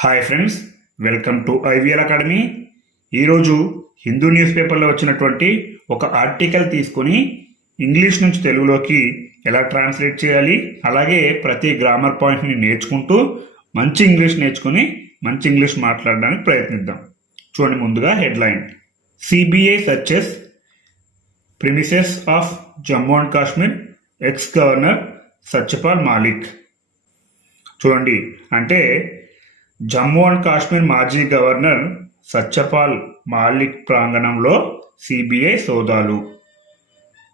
Hi friends welcome to IVL academy ఈరోజు Hindu news పేపర్లో వచ్చినటువంటి ఒక ఆర్టికల్ తీసుకొని ఇంగ్లీష్ నుంచి తెలుగులోకి ఎలా ట్రాన్స్లేట్ చేయాలి అలాగే ప్రతి గ్రామర్ పాయింట్ని నేర్చుకుంటూ మంచి ఇంగ్లీష్ నేర్చుకుని మంచి ఇంగ్లీష్ మాట్లాడడానికి ప్రయత్నిద్దాం. చూడండి ముందుగా headline CBI searches premises of Jammu and Kashmir ex governor Satyapal Malik చూడండి అంటే జమ్మూ అండ్ కాశ్మీర్ మాజీ గవర్నర్ సత్యపాల్ మాలిక్ ప్రాంగణంలో సిబిఐ సోదాలు.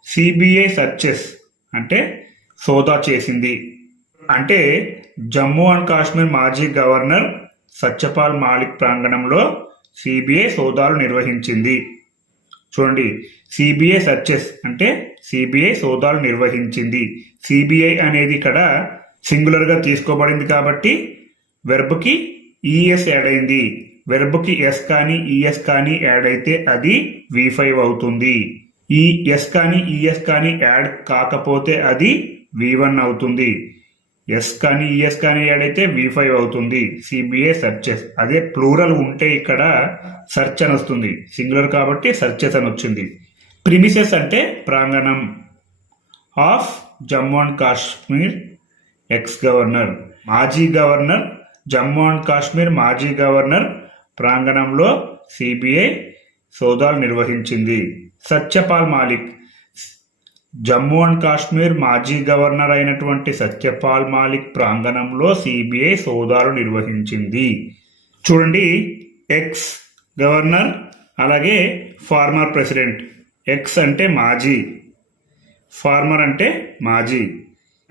సిబిఐ సర్చెస్ అంటే సోదా చేసింది. అంటే జమ్మూ అండ్ కాశ్మీర్ మాజీ గవర్నర్ సత్యపాల్ మాలిక్ ప్రాంగణంలో సిబిఐ సోదాలు నిర్వహించింది. చూడండి సిబిఐ సర్చెస్ అంటే సిబిఐ సోదాలు నిర్వహించింది. సిబిఐ అనేది ఇక్కడ సింగులర్గా తీసుకోబడింది కాబట్టి వెర్బ్కి ఈఎస్ యాడ్ అయింది. వెర్బ్కి ఎస్ కానీ ఈఎస్ కానీ యాడ్ అయితే అది వి ఫైవ్ అవుతుంది. ఈ ఎస్ కానీ ఈఎస్ కానీ యాడ్ కాకపోతే అది వి వన్ అవుతుంది. ఎస్ కానీ ఈఎస్ కానీ యాడ్ అయితే వి ఫైవ్ అవుతుంది. సిబిఐ సర్చెస్ అదే ప్లూరల్ ఉంటే ఇక్కడ సర్చ్ అని వస్తుంది. సింగులర్ కాబట్టి సర్చెస్ అని వచ్చింది. ప్రిమిసెస్ అంటే ప్రాంగణం. Of Jammu and Kashmir ex governor మాజీ గవర్నర్ జమ్మూ అండ్ కాశ్మీర్ మాజీ గవర్నర్ ప్రాంగణంలో సిబిఐ సోదాలు నిర్వహించింది. సత్యపాల్ మాలిక్. జమ్మూ అండ్ కాశ్మీర్ మాజీ గవర్నర్ అయినటువంటి సత్యపాల్ మాలిక్ ప్రాంగణంలో సిబిఐ సోదాలు నిర్వహించింది. చూడండి ఎక్స్ గవర్నర్ అలాగే ఫార్మర్ ప్రెసిడెంట్. ఎక్స్ అంటే మాజీ. ఫార్మర్ అంటే మాజీ.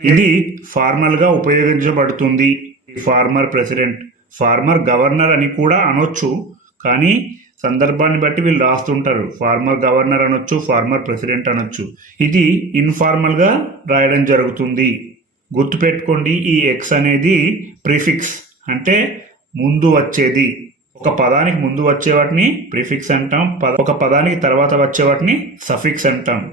ఇది ఫార్మల్గా ఉపయోగించబడుతుంది. ఫార్మర్ ప్రెసిడెంట్ ఫార్మర్ గవర్నర్ అని కూడా అనొచ్చు కానీ సందర్భాన్ని బట్టి వీళ్ళు రాస్తుంటారు. ఫార్మర్ గవర్నర్ అనొచ్చు ఫార్మర్ ప్రెసిడెంట్ అనొచ్చు. ఇది ఇన్ఫార్మల్గా రాయడం జరుగుతుంది. గుర్తుపెట్టుకోండి ఈ ఎక్స్ అనేది ప్రిఫిక్స్ అంటే ముందు వచ్చేది. ఒక పదానికి ముందు వచ్చే వాటిని ప్రిఫిక్స్ అంటాం పద- ఒక పదానికి తర్వాత వచ్చే వాటిని సఫిక్స్ అంటాం.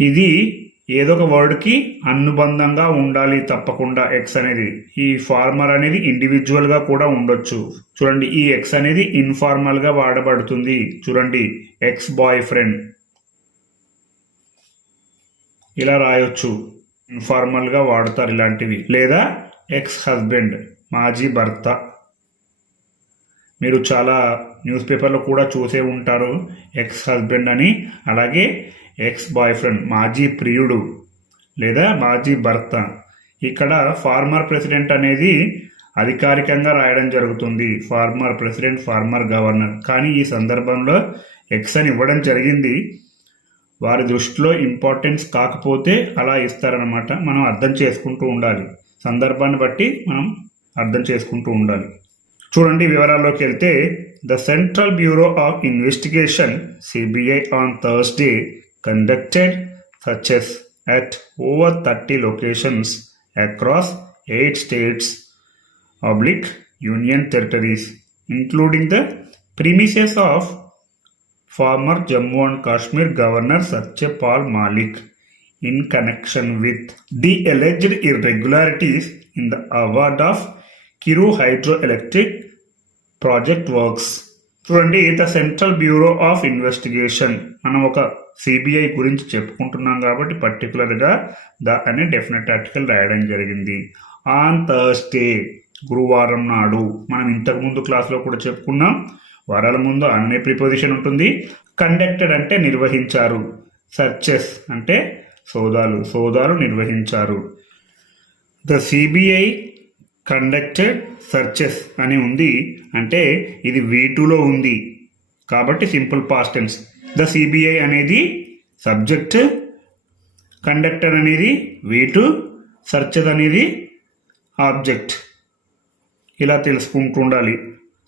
ఇది ఏదో ఒక వర్డ్కి అనుబంధంగా ఉండాలి తప్పకుండా ఎక్స్ అనేది. ఈ ఫార్మర్ అనేది ఇండివిజువల్గా కూడా ఉండొచ్చు. చూడండి ఈ ఎక్స్ అనేది ఇన్ఫార్మల్గా వాడబడుతుంది. చూడండి ఎక్స్ బాయ్ ఫ్రెండ్ ఇలా రాయొచ్చు. ఇన్ఫార్మల్గా వాడతారు ఇలాంటివి. లేదా ఎక్స్ హస్బెండ్ మాజీ భర్త. మీరు చాలా న్యూస్ పేపర్లో కూడా చూసే ఉంటారు. ఎక్స్ హస్బెండ్ అని. అలాగే ఎక్స్ బాయ్ ఫ్రెండ్ మాజీ ప్రియుడు లేదా మాజీ భర్త. ఇక్కడ ఫార్మర్ ప్రెసిడెంట్ అనేది అధికారికంగా రాయడం జరుగుతుంది. ఫార్మర్ ప్రెసిడెంట్ ఫార్మర్ గవర్నర్ కానీ ఈ సందర్భంలో ఎక్స్ అని ఇవ్వడం జరిగింది. వారి దృష్టిలో ఇంపార్టెన్స్ కాకపోతే అలా ఇస్తారనమాట మనం అర్థం చేసుకుంటూ ఉండాలి. సందర్భాన్ని బట్టి మనం అర్థం చేసుకుంటూ ఉండాలి. చూడండి వివరాల్లోకి వెళ్తే the Central Bureau of Investigation (CBI) on Thursday conducted searches at over 30 locations across 8 states oblique union territories including the premises of former Jammu and Kashmir Governor Satyapal Malik in connection with the alleged irregularities in the award of Kiru Hydroelectric project works. చూడండి the central bureau of investigation. మనం ఒక CBI గురించి చెప్పుకుంటున్నాం కాబట్టి పర్టికులర్గా the అనే definite article రాయడం జరిగింది. ఆన్ థర్స్డే గురువారం నాడు మనం ఇంతకుముందు క్లాస్లో కూడా చెప్పుకున్నాం. వారాల ముందు అనే ప్రిపోజిషన్ ఉంటుంది. కండక్టెడ్ అంటే నిర్వహించారు. సర్చెస్ అంటే సోదాలు సోదాలు నిర్వహించారు. ద సిబిఐ కండక్టెడ్ సర్చెస్ అని ఉంది. అంటే ఇది వీ టూలో ఉంది. కాబట్టి simple past tense the CBI అనేది సబ్జెక్ట్ కండక్టర్ అనేది వీ టూ సర్చెస్ అనేది ఆబ్జెక్ట్ ఇలా తెలుసుకుంటూ ఉండాలి.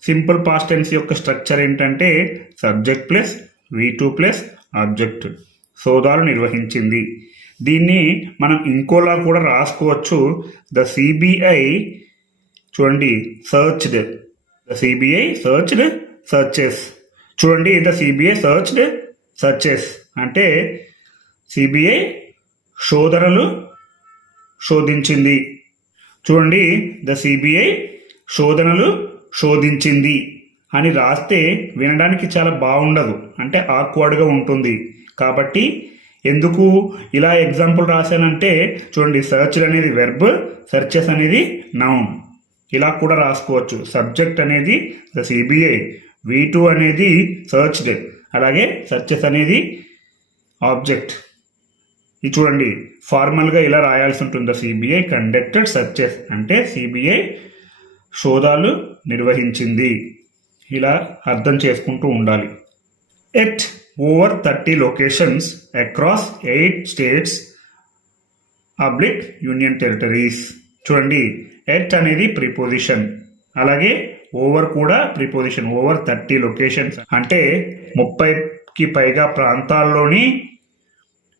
సింపుల్ పాస్టెన్స్ యొక్క స్ట్రక్చర్ ఏంటంటే subject plus V two plus object సోదాలు నిర్వహించింది. దీన్ని మనం ఇంకోలా కూడా రాసుకోవచ్చు. ద సిబిఐ చూడండి searched the CBI searched searches చూడండి ద సిబిఐ సర్చ్డ్ సర్చెస్ అంటే సిబిఐ శోధనలు శోధించింది. చూడండి ద సిబిఐ శోధనలు శోధించింది అని రాస్తే వినడానికి చాలా బాగుండదు. అంటే ఆక్వర్డ్గా ఉంటుంది. కాబట్టి ఎందుకు ఇలా ఎగ్జాంపుల్ రాశానంటే చూడండి సర్చ్ అనేది వెర్బ్ సర్చెస్ అనేది నౌన్ ఇలా కూడా రాసుకోవచ్చు. సబ్జెక్ట్ అనేది ద సిబిఐ వి టూ అనేది సర్చ్డ్ అలాగే సర్చెస్ అనేది ఆబ్జెక్ట్ ఇది చూడండి ఫార్మల్గా ఇలా రాయాల్సి ఉంటుంది. సిబిఐ కండక్టెడ్ సర్చెస్ అంటే సిబిఐ శోధాలు నిర్వహించింది. ఇలా అర్థం చేసుకుంటూ ఉండాలి. At over thirty locations across eight states oblique union territories చూడండి ఎట్ అనేది ప్రిపోజిషన్. అలాగే ఓవర్ కూడా ప్రిపోజిషన్ ఓవర్ థర్టీ లొకేషన్స్. అంటే ముప్పైకి పైగా ప్రాంతాల్లోని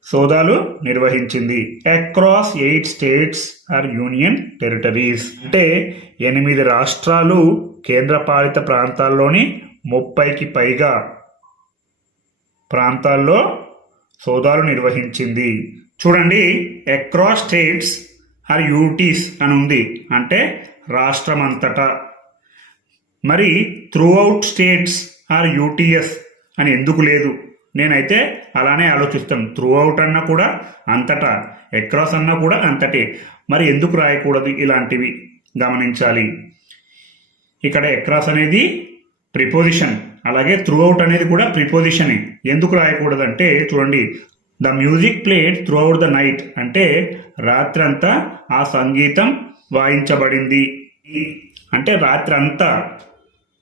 సోదాలు నిర్వహించింది. Across eight states or union territories అంటే ఎనిమిది రాష్ట్రాలు కేంద్రపాలిత ప్రాంతాల్లోని ముప్పైకి పైగా ప్రాంతాల్లో సోదాలు నిర్వహించింది. చూడండి అక్రాస్ స్టేట్స్ ఆర్ యూటీస్ అని ఉంది. అంటే రాష్ట్రమంతటా. మరి throughout states or UTs అని ఎందుకు లేదు? నేనైతే అలానే ఆలోచిస్తాను. త్రూ అవుట్ అన్నా కూడా అంతటా. ఎక్రాస్ అన్నా కూడా అంతటే. మరి ఎందుకు రాయకూడదు ఇలాంటివి గమనించాలి? ఇక్కడ ఎక్రాస్ అనేది ప్రిపోజిషన్ అలాగే త్రూ అవుట్ అనేది కూడా ప్రిపోజిషనే ఎందుకు రాయకూడదంటే చూడండి the music played throughout the night అంటే రాత్రంతా ఆ సంగీతం వాయించబడింది. అంటే రాత్రంతా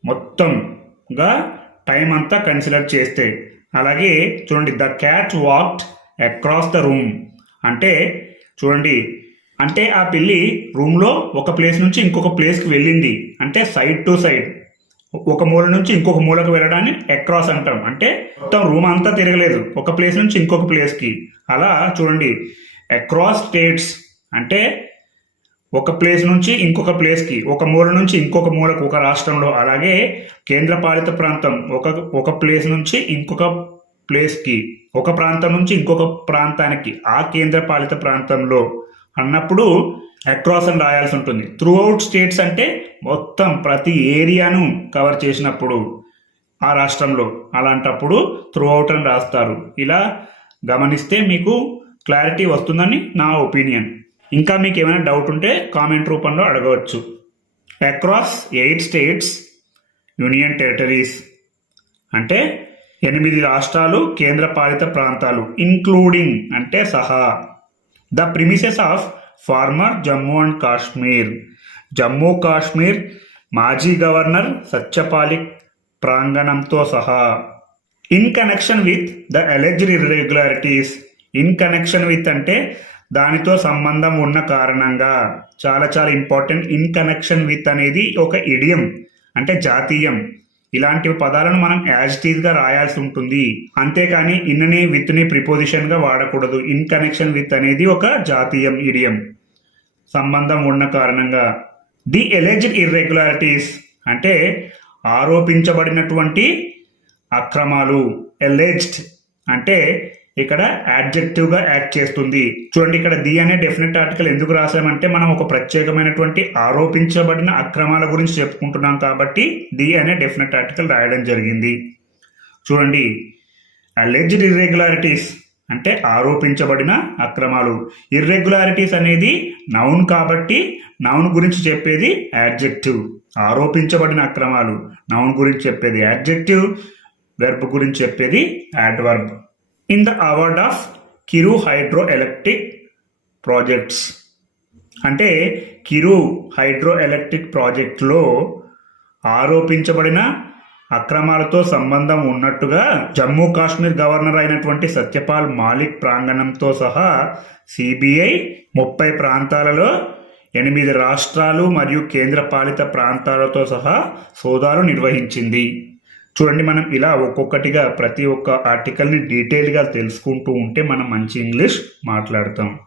మొత్తంగా టైం అంతా కన్సిడర్ చేస్తే. అలాగే చూడండి the cat walked across the room అంటే చూడండి అంటే ఆ పిల్లి రూమ్లో ఒక ప్లేస్ నుంచి ఇంకొక ప్లేస్కి వెళ్ళింది. అంటే సైడ్ టు సైడ్ ఒక మూల నుంచి ఇంకొక మూలకు వెళ్ళడాన్ని అక్రాస్ అంటాం. అంటే మొత్తం రూమ్ అంతా తిరగలేదు. ఒక ప్లేస్ నుంచి ఇంకొక ప్లేస్కి అలా చూడండి. అక్రాస్ స్టేట్స్ అంటే ఒక ప్లేస్ నుంచి ఇంకొక ప్లేస్కి ఒక మూల నుంచి ఇంకొక మూలకు ఒక రాష్ట్రంలో. అలాగే కేంద్రపాలిత ప్రాంతం ఒక ఒక ప్లేస్ నుంచి ఇంకొక ప్లేస్కి ఒక ప్రాంతం నుంచి ఇంకొక ప్రాంతానికి. ఆ కేంద్రపాలిత ప్రాంతంలో అన్నప్పుడు అక్రాస్ అని రాయాల్సి ఉంటుంది. త్రూ అవుట్ స్టేట్స్ అంటే మొత్తం ప్రతి ఏరియాను కవర్ చేసినప్పుడు ఆ రాష్ట్రంలో అలాంటప్పుడు త్రూ అవుట్ అని రాస్తారు. ఇలా గమనిస్తే మీకు క్లారిటీ వస్తుందని నా ఒపీనియన్ ఇంకా మీకు ఏమైనా డౌట్ ఉంటే కామెంట్ రూపంలో అడగవచ్చు. Across eight states union territories అంటే ఎనిమిది రాష్ట్రాలు కేంద్రపాలిత ప్రాంతాలు ఇంక్లూడింగ్ అంటే సహా. The premises of former Jammu and Kashmir. Jammu Kashmir మాజీ గవర్నర్ సత్యపాలిక్ ప్రాంగణంతో సహా. In connection with the alleged irregularities. In connection with అంటే దానితో సంబంధం ఉన్న కారణంగా. చాలా చాలా ఇంపార్టెంట్ ఇన్ కనెక్షన్ విత్ అనేది ఒక ఇడియం అంటే జాతీయం. ఇలాంటి పదాలను మనం యాజ్గా రాయాల్సి ఉంటుంది. అంతేకాని ఇన్ని విత్ని ప్రిపోజిషన్గా వాడకూడదు. ఇన్ కనెక్షన్ విత్ అనేది ఒక జాతీయం ఇడియం సంబంధం ఉన్న కారణంగా. ది ఎలెజ్డ్ ఇర్రెగ్యులారిటీస్ అంటే ఆరోపించబడినటువంటి అక్రమాలు. ఎలెజ్డ్ అంటే ఇక్కడ యాడ్జెక్టివ్గా యాక్ట్ చేస్తుంది. చూడండి ఇక్కడ ది అనే డెఫినెట్ ఆర్టికల్ ఎందుకు రాసామంటే మనం ఒక ప్రత్యేకమైనటువంటి ఆరోపించబడిన అక్రమాల గురించి చెప్పుకుంటున్నాం కాబట్టి ది అనే డెఫినెట్ ఆర్టికల్ రాయడం జరిగింది. చూడండి అలెజ్డ్ ఇర్రెగ్యులారిటీస్ అంటే ఆరోపించబడిన అక్రమాలు. ఇర్రెగ్యులారిటీస్ అనేది నౌన్ కాబట్టి నౌన్ గురించి చెప్పేది యాడ్జెక్టివ్ ఆరోపించబడిన అక్రమాలు నౌన్ గురించి చెప్పేది యాడ్జెక్టివ్ వెర్బ్ గురించి చెప్పేది adverb in the award of Kiru hydroelectric projects అంటే కిరు హైడ్రో ఎలక్ట్రిక్ ప్రాజెక్టులో ఆరోపించబడిన అక్రమాలతో సంబంధం ఉన్నట్టుగా జమ్మూ కాశ్మీర్ గవర్నర్ అయినటువంటి సత్యపాల్ మాలిక్ ప్రాంగణంతో సహా సిబిఐ ముప్పై ప్రాంతాలలో ఎనిమిది రాష్ట్రాలు మరియు కేంద్రపాలిత ప్రాంతాలతో సహా సోదాలు నిర్వహించింది. చూడండి మనం ఇలా ఒక్కొక్కటిగా ప్రతి ఒక్క ఆర్టికల్ని డీటెయిల్గా తెలుసుకుంటూ ఉంటే మనం మంచి ఇంగ్లీష్ మాట్లాడతాం.